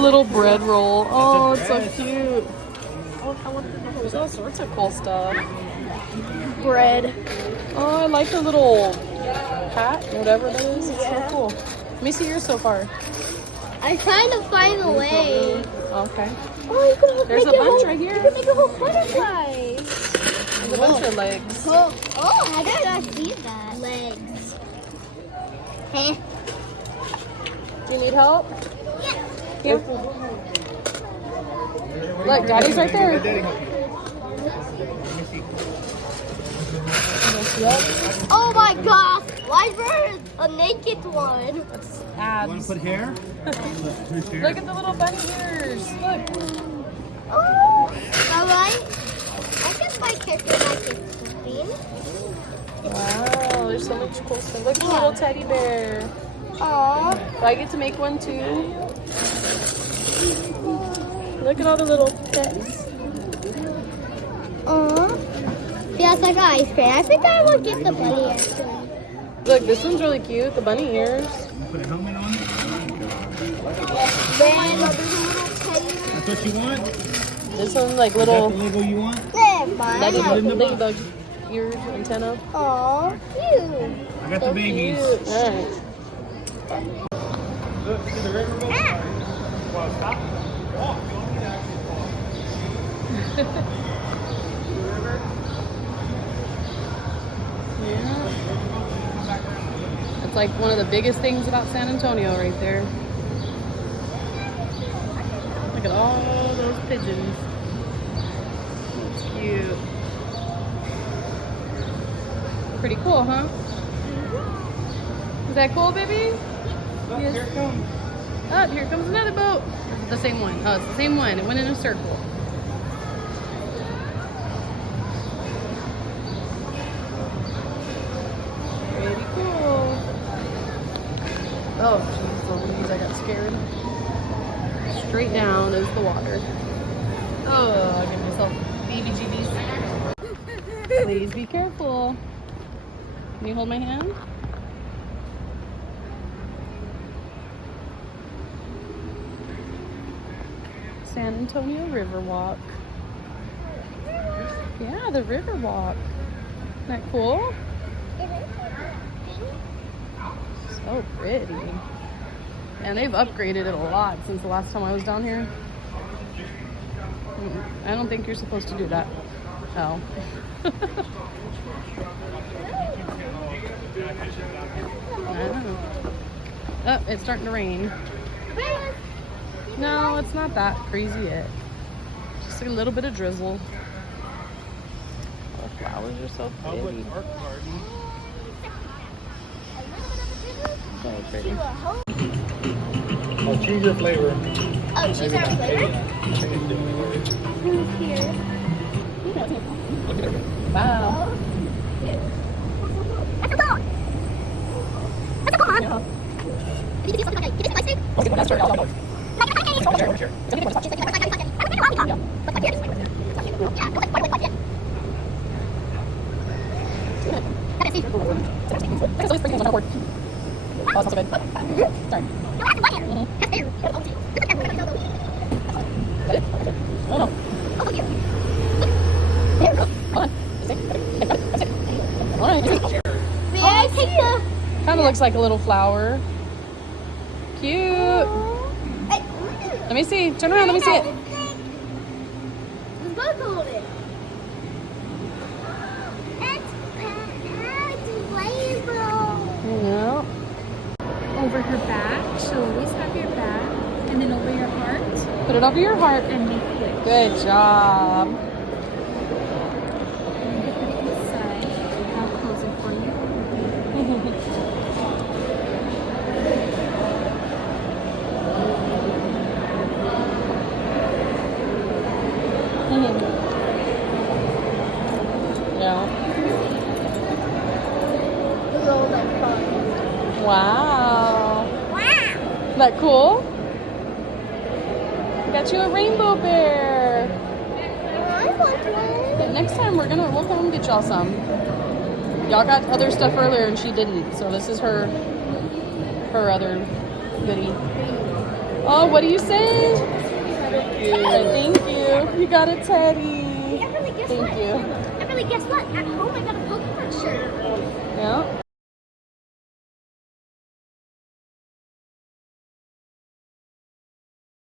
little bread roll. Oh, it's so cute. Oh, there's all sorts of cool stuff. Bread. Oh, I like the little hat, whatever that is. It's so cool. Let me see yours so far. I'm trying to find a way. Okay. Oh, you can There's a bunch right here. You can make a whole butterfly. There's a bunch of legs. Oh, I did not see that. Legs. Hey. Do you need help? Yeah. Here. Look, Daddy's right there. Oh my gosh! Why is there a naked one? That's Want to abs. put hair? Look at the little bunny ears. Look. Oh, alright. I can buy character like this. Wow, there's so much cool stuff. Look at the little teddy bear. Aww. Do I get to make one too? Look at all the little pets. Aww. Feels like ice cream. I think I will get the bunny actually. Look, this one's really cute. The bunny ears. Put a helmet on. Then That's what you want? This one's like Is that little the Lego you want? ladybug ears, antenna. Aww, cute. I got So the babies. cute. Nice. Look, see the river goes. Well, stop. Walk. You don't need to actually walk. Yeah. It's like one of the biggest things about San Antonio right there. Look at all those pigeons. That's cute. Pretty cool, huh? Is that cool, baby? Look, here it comes. Oh, here comes another boat. The same one. Oh, it's the same one. It went in a circle. Pretty cool. Oh, jeez, Louise, I got scared. Straight down is the water. Oh, I give myself BBGBs. Please be careful. Can you hold my hand? San Antonio River Walk. Yeah, the River Walk. Isn't that cool? So pretty. And they've upgraded it a lot since the last time I was down here. I don't think you're supposed to do that. Oh. I don't know. Oh, it's starting to rain. No, it's not that crazy yet. Just a little bit of drizzle. Oh, the flowers are so pretty. So pretty. Oh, choose your flavor. Oh, choose our flavor? Here. Wow. Kind of looks like a little flower. Cute. Let me see. Turn around. Let me see it. Yeah. Over her back. She'll always have your back. And then over your heart. Put it over your heart. And make wish. Good job. And get this side. I'll close it for you. Yeah. Wow. Isn't that cool? We got you a rainbow bear. But next time we'll come and get y'all some. Y'all got other stuff earlier and she didn't, so this is her other goodie. Oh, what do you say? Thank you. You got a teddy. Hey, Everly, guess Thank what? you. Everly, guess what? At home, I got a Pokemon shirt.